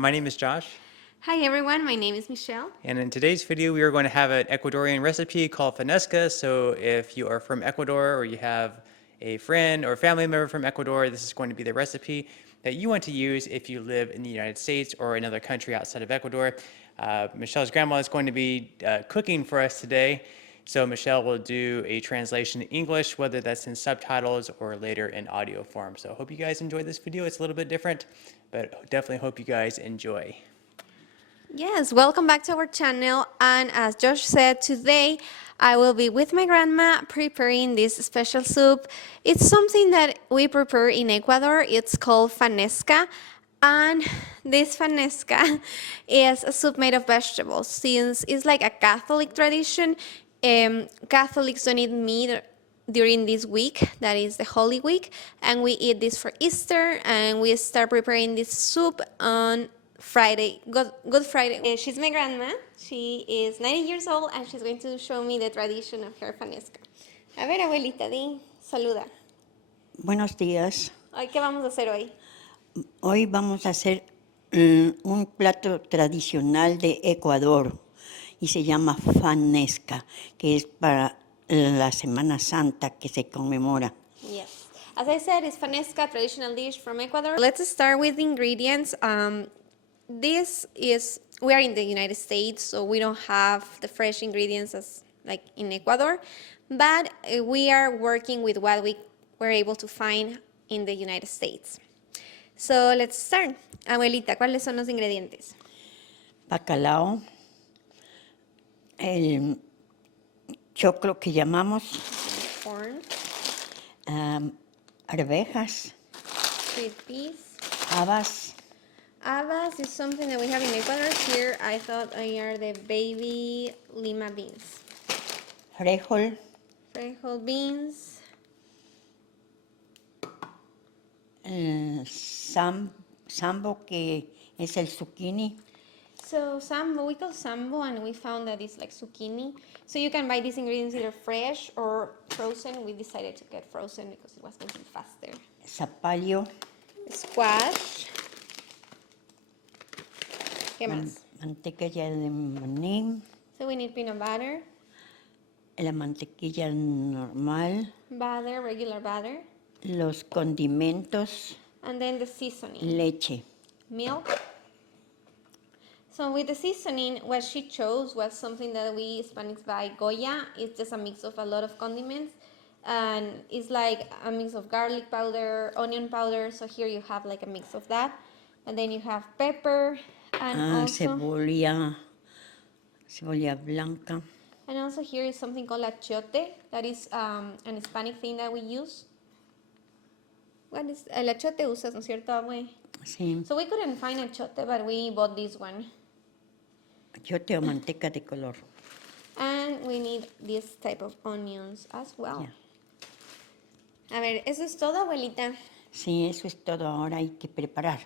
My name is Josh, Hi everyone, my name is Michelle. and in today's video we are going to have an Ecuadorian recipe called Fanesca. So if you are from Ecuador or you have a friend or family member from Ecuador, this is going to be the recipe that you want to use if you live in the United States or another country outside of Ecuador. Michelle's grandma is going to be cooking for us today. So Michelle will do a translation in English, whether that's in subtitles or later in audio form. So I hope you guys enjoyed this video. It's a little bit different, but definitely hope you guys enjoy. Yes, welcome back to our channel. And as Josh said, today I will be with my grandma preparing this special soup. It's something that we prepare in Ecuador. It's called fanesca. And this fanesca is a soup made of vegetables. Since it's like a Catholic tradition, Catholics don't eat meat during this week, that is the Holy Week, and we eat this for Easter, and we start preparing this soup on Friday, Good Friday. She's my grandma. She is 90 years old, and she's going to show me the tradition of her fanesca. A ver, abuelita, di, saluda. Buenos días. Hoy, ¿qué vamos a hacer hoy? Hoy vamos a hacer un plato tradicional de Ecuador y se llama fanesca, que es para la Semana Santa que se conmemora. Yes. As I said, it's fanesca, traditional dish from Ecuador. Let's start with the ingredients. We are in the United States, so we don't have the fresh ingredients as like in Ecuador, but we are working with what we were able to find in the United States. So let's start. Abuelita, ¿cuáles son los ingredientes? Bacalao, el choclo que llamamos, Corn, arvejas, sweet peas. habas, Habas is something that we have in Ecuador. Here, I thought they are the baby lima beans. frijol, Whole beans. sambo, que es el zucchini, So sambo, we call sambo, and we found that it's like zucchini. So you can buy these ingredients either fresh or frozen. We decided to get frozen because it was making faster. zapallo, Squash. ¿Qué más? mantequilla de maní, So we need peanut butter, la mantequilla normal, butter, regular butter, los condimentos, and then the seasoning. leche. Milk. So with the seasoning, what she chose was something that we Hispanics buy goya. It's just a mix of a lot of condiments, and it's like a mix of garlic powder, onion powder. So here you have like a mix of that, and then you have pepper, and Cebolla blanca, and also here is something called achiote. That is an Hispanic thing that we use. What is el achiote usas, ¿no es cierto, abue? sí, So we couldn't find achiote, but we bought this one. achiote o manteca de color. And we need this type of onions as well. Yeah. A ver, ¿eso es todo, abuelita? Sí, eso es todo. Ahora hay que preparar.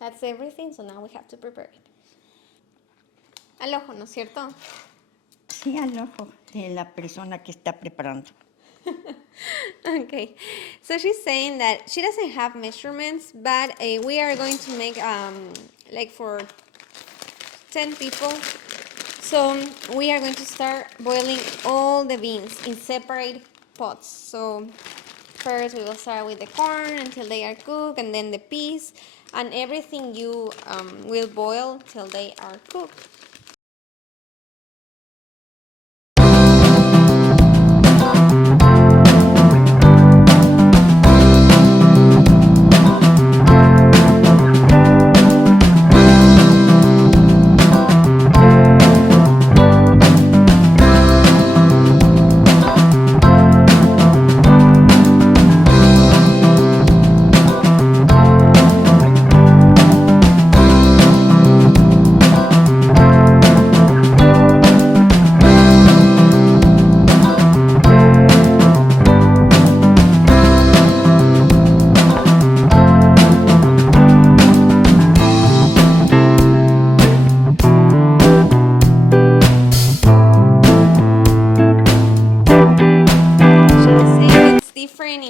That's everything, so now we have to prepare it. Al ojo, ¿no es cierto? Sí, al ojo de la persona que está preparando. Okay, so she's saying that she doesn't have measurements, but we are going to make like for 10 people. So we are going to start boiling all the beans in separate pots. So first we will start with the corn until they are cooked, and then the peas, and everything you will boil till they are cooked.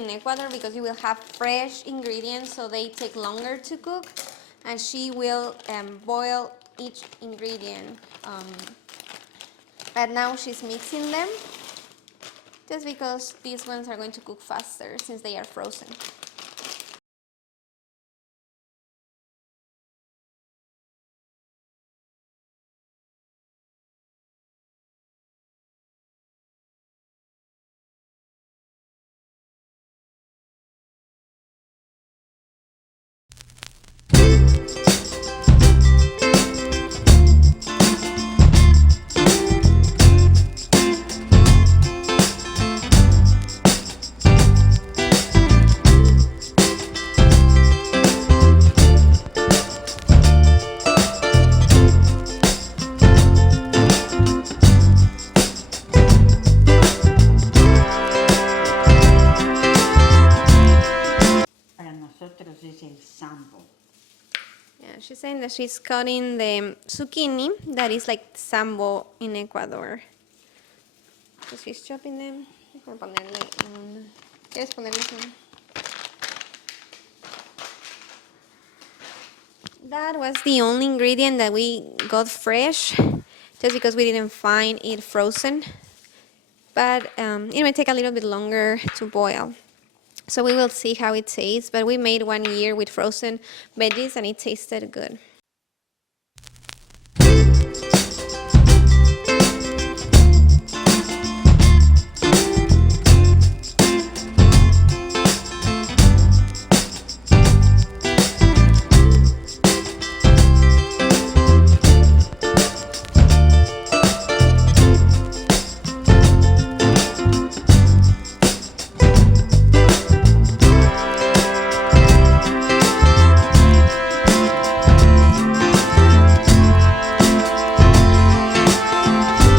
Ecuador because you will have fresh ingredients, so they take longer to cook. and she will boil each ingredient. And now she's mixing them, just because these ones are going to cook faster since they are frozen. Para nosotros es el sambo. Yeah, she's saying that she's cutting the zucchini, that is like sambo in Ecuador. So she's chopping them. Déjame ponerle un... ¿Quieres ponerle un? That was the only ingredient that we got fresh, just because we didn't find it frozen. But it might take a little bit longer to boil. So we will see how it tastes. But we made 1 year with frozen veggies and it tasted good.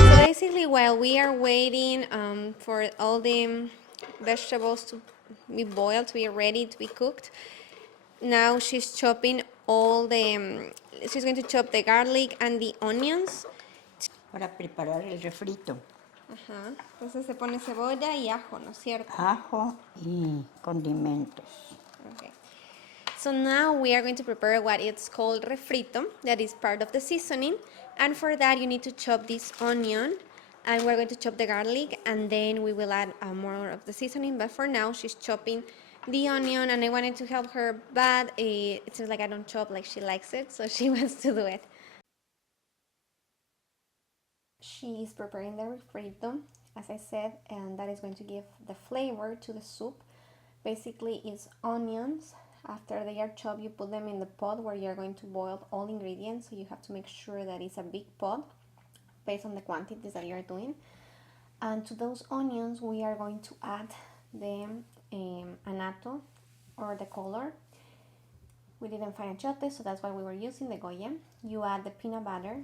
So basically, while we are waiting for all the vegetables to be boiled, to be ready to be cooked, now she's chopping all the, she's going to chop the garlic and the onions. Para preparar el refrito. Ajá. Entonces se pone cebolla y ajo, ¿no es cierto? Ajo y condimentos. Okay. So now we are going to prepare what is called refrito, that is part of the seasoning. And for that you need to chop this onion, and we're going to chop the garlic, and then we will add more of the seasoning. But for now she's chopping the onion, and I wanted to help her, but it seems like I don't chop like she likes it, so she wants to do it. She is preparing the refrito, as I said, and that is going to give the flavor to the soup. Basically, it's onions. After they are chopped, you put them in the pot where you're going to boil all ingredients. So you have to make sure that it's a big pot based on the quantities that you're doing. And to those onions, we are going to add the annato, or the color. We didn't find achiote, so that's why we were using the goya. You add the peanut butter.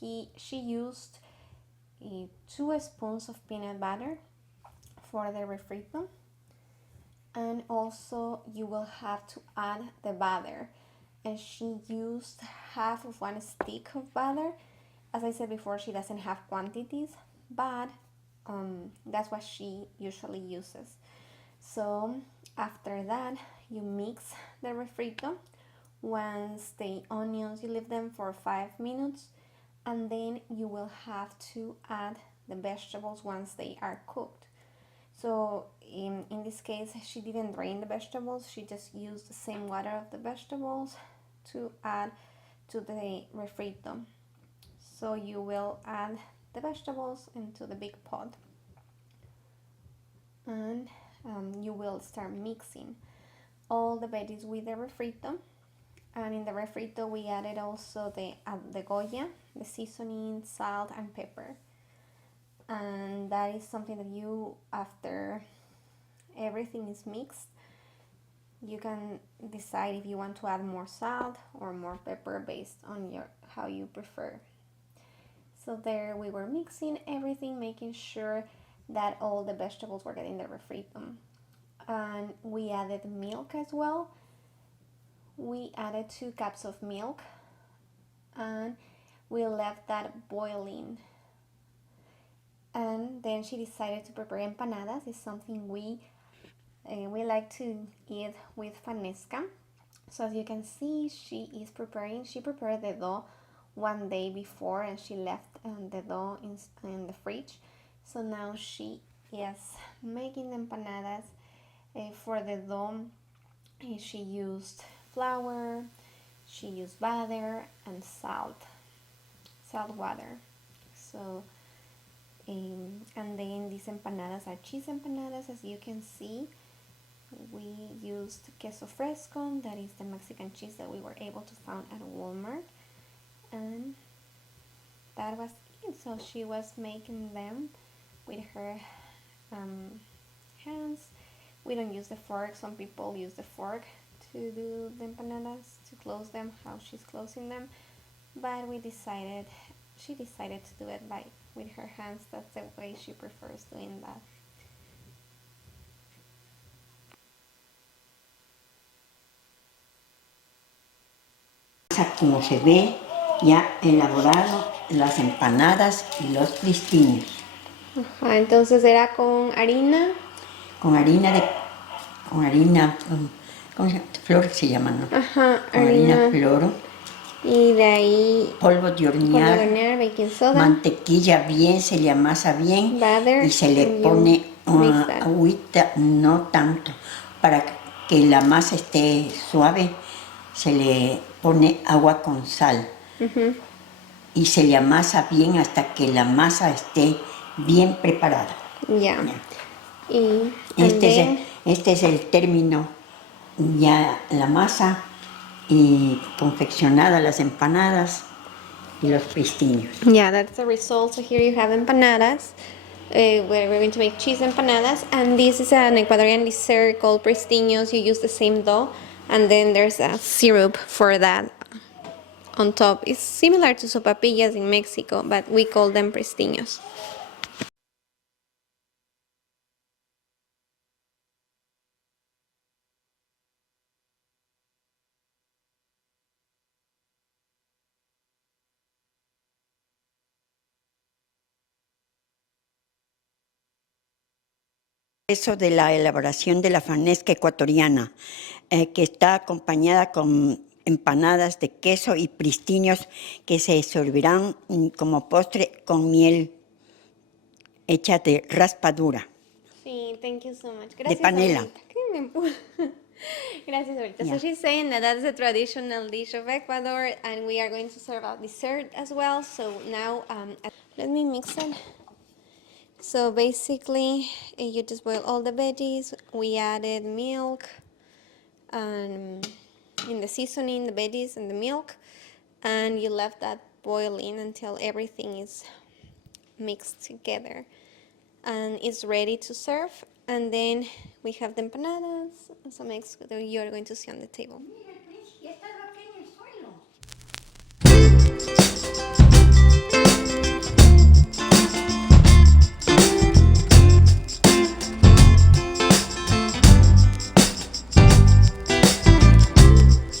She used 2 spoons of peanut butter for the refrito. And also you will have to add the butter, and she used half of 1 stick of butter. As I said before, she doesn't have quantities, but that's what she usually uses. So after that you mix the refrito. Once the onions, you leave them for 5 minutes, and then you will have to add the vegetables once they are cooked. So in this case, she didn't drain the vegetables, she just used the same water of the vegetables to add to the refrito. So you will add the vegetables into the big pot, and you will start mixing all the veggies with the refrito. And in the refrito we added also the goya, the seasoning, salt and pepper. And that is something that you, after everything is mixed, you can decide if you want to add more salt or more pepper based on how you prefer. So there we were mixing everything, making sure that all the vegetables were getting the refrito. And we added milk as well. We added 2 cups of milk, and we left that boiling. And then she decided to prepare empanadas. It's something we like to eat with fanesca. So as you can see, she prepared the dough one day before and she left the dough in the fridge. So now she is making the empanadas. For the dough, she used flour, she used butter and salt water. So, and then these empanadas are cheese empanadas, as you can see. We used queso fresco, that is the Mexican cheese that we were able to find at Walmart, and that was it. So she was making them with her hands. We don't use the fork. Some people use the fork to do the empanadas, to close them, how she's closing them, but she decided to do it with her hands. That's the way she prefers doing that. Como se ve ya elaborado las empanadas y los cristinos. Ajá, entonces era con harina. Con harina de, con harina, ¿cómo se llama? Flor se llama, ¿no? Ajá, Con harina floro, y de ahí polvo de hornear, baking soda, mantequilla bien, se le amasa bien butter, y se le and you pone mix that. agüita, no tanto, para que la masa esté suave, se le pone agua con sal. Y se le amasa bien hasta que la masa esté bien preparada. Yeah. Ya. Y Este es el término, ya la masa y confeccionada las empanadas y los pistiños. yeah, that's the result. So here you have empanadas. We're going to make cheese empanadas, and this is an Ecuadorian dessert called prestiños. You use the same dough, and then there's a syrup for that on top. It's similar to sopapillas in Mexico, but we call them prestiños. Eso de la elaboración de la fanesca ecuatoriana, que está acompañada con empanadas de queso y pristiños que se servirán como postre con miel hecha de raspadura. Sí, thank you so much. De panela. Ahorita. ¿Qué me empuja? Gracias, ahorita. Yeah. So she's saying that that's a traditional dish of Ecuador, and we are going to serve a dessert as well. So now, let me mix it. So basically, you just boil all the veggies. We added milk, and in the seasoning, the veggies and the milk, and you left that boiling until everything is mixed together. And it's ready to serve. And then we have the empanadas, some eggs that you are going to see on the table.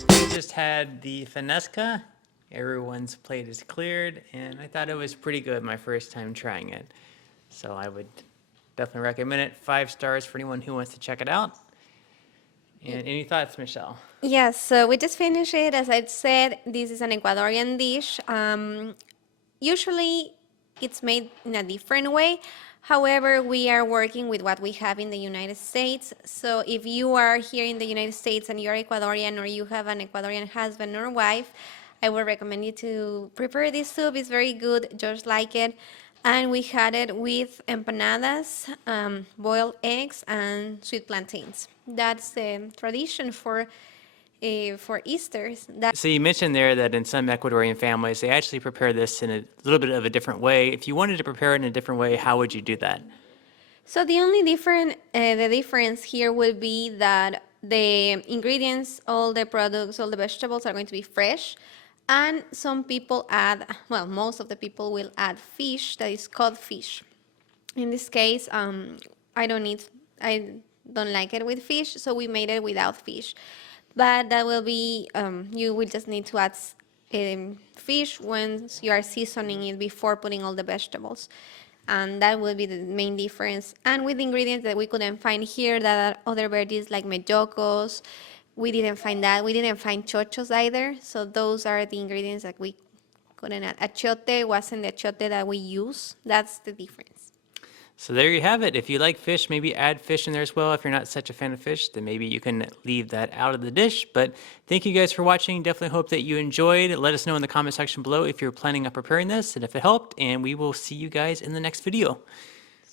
We just had the Fanesca. Everyone's plate is cleared, and I thought it was pretty good my first time trying it. So I would definitely recommend it. 5 stars for anyone who wants to check it out. And any thoughts, Michelle? Yes, so we just finished it. As I said, this is an Ecuadorian dish. Usually it's made in a different way. However, we are working with what we have in the United States. So if you are here in the United States and you're Ecuadorian, or you have an Ecuadorian husband or wife, I would recommend you to prepare this soup. It's very good, just like it. And we had it with empanadas, boiled eggs, and sweet plantains. That's the tradition for Easter. So you mentioned there that in some Ecuadorian families, they actually prepare this in a little bit of a different way. If you wanted to prepare it in a different way, how would you do that? So the only the difference here would be that the ingredients, all the products, all the vegetables are going to be fresh. And some people add, well, most of the people will add fish, that is cod fish. In this case, I don't like it with fish, so we made it without fish. But that will be, you will just need to add fish once you are seasoning it before putting all the vegetables. And that will be the main difference. And with ingredients that we couldn't find here, that are other veggies like mejocos, we didn't find that. We didn't find chochos either. So those are the ingredients that we couldn't add. Achiote wasn't the achiote that we use. That's the difference. So there you have it. If you like fish, maybe add fish in there as well. If you're not such a fan of fish, then maybe you can leave that out of the dish. But thank you guys for watching. Definitely hope that you enjoyed. Let us know in the comment section below if you're planning on preparing this and if it helped. And we will see you guys in the next video.